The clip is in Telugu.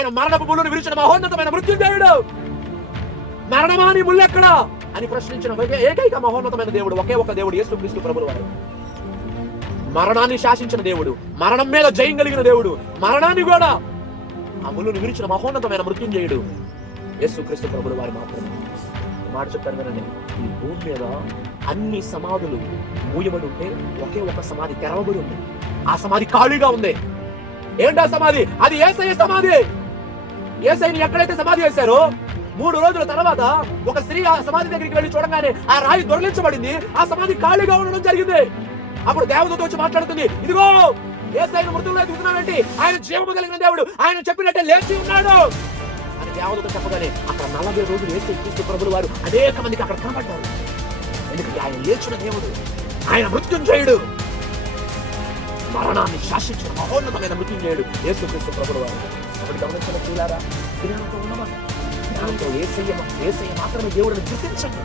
ఆయన మరణపు ముళ్ళును విరిచిన మహోన్నతమైన మృత్యుంజయుడు. మరణమా నీ ముళ్ళెక్కడా అని ప్రశ్నించిన ఏకైక మహోన్నతమైన దేవుడు ఒకే ఒక దేవుడు, యేసుక్రీస్తు ప్రభువు వారు. మరణాన్ని శాసించిన దేవుడు, మరణం మీద జయం కలిగిన దేవుడు, మరణాన్ని కూడా ఆ ముళ్ళును విరిచిన మహోన్నతమైన మృత్యుంజయుడు యేసుక్రీస్తు ప్రభువు వారు మాత్రమే. మాట చెప్పారు కదండి, ఈ భూమి మీద అన్ని సమాధులు మూయబడి ఉంటే ఒకే ఒక సమాధి తెరవబడి ఉంది. ఆ సమాధి ఖాళీగా ఉంది. ఏంటా సమాధి? అది యేసయ్య సమాధి. యేసయ్యని ఎక్కడైతే సమాధి చేశారో 3 రోజుల తర్వాత ఒక స్త్రీ ఆ సమాధి దగ్గరికి వెళ్ళి చూడగానే ఆ రాయి దొరలించబడింది. ఆ సమాధి ఖాళీగా ఉండడం జరిగింది. అప్పుడు దేవదూత వచ్చి మాట్లాడుతుంది, ఇదిగో యేసయ్యను మృతుల్లో ఎదుగుతున్నావేంటి? ఆయన జీవము కలిగిన దేవుడు, ఆయన చెప్పినట్టే లేచి ఉన్నాడు అని దేవదూత చెప్పగానే అక్కడ 40 రోజులు యేసుక్రీస్తు ప్రభువు వారు అనేక మందికి అక్కడ కనబడ్డారు. ఎందుకంటే ఆయన లేచిన దేవుడు, ఆయన మృత్యుంజయుడు, మరణాన్ని శాసించిన మహోన్నతమైన మృత్యుంజయుడు యేసుక్రీస్తు ప్రభువు వారు. అప్పుడు గమనించిన చూడారా, జ్ఞానంతో ఉన్నమా? జ్ఞానంతో యేసయ్య మాత్రమే దేవుడిని గుర్తించండి.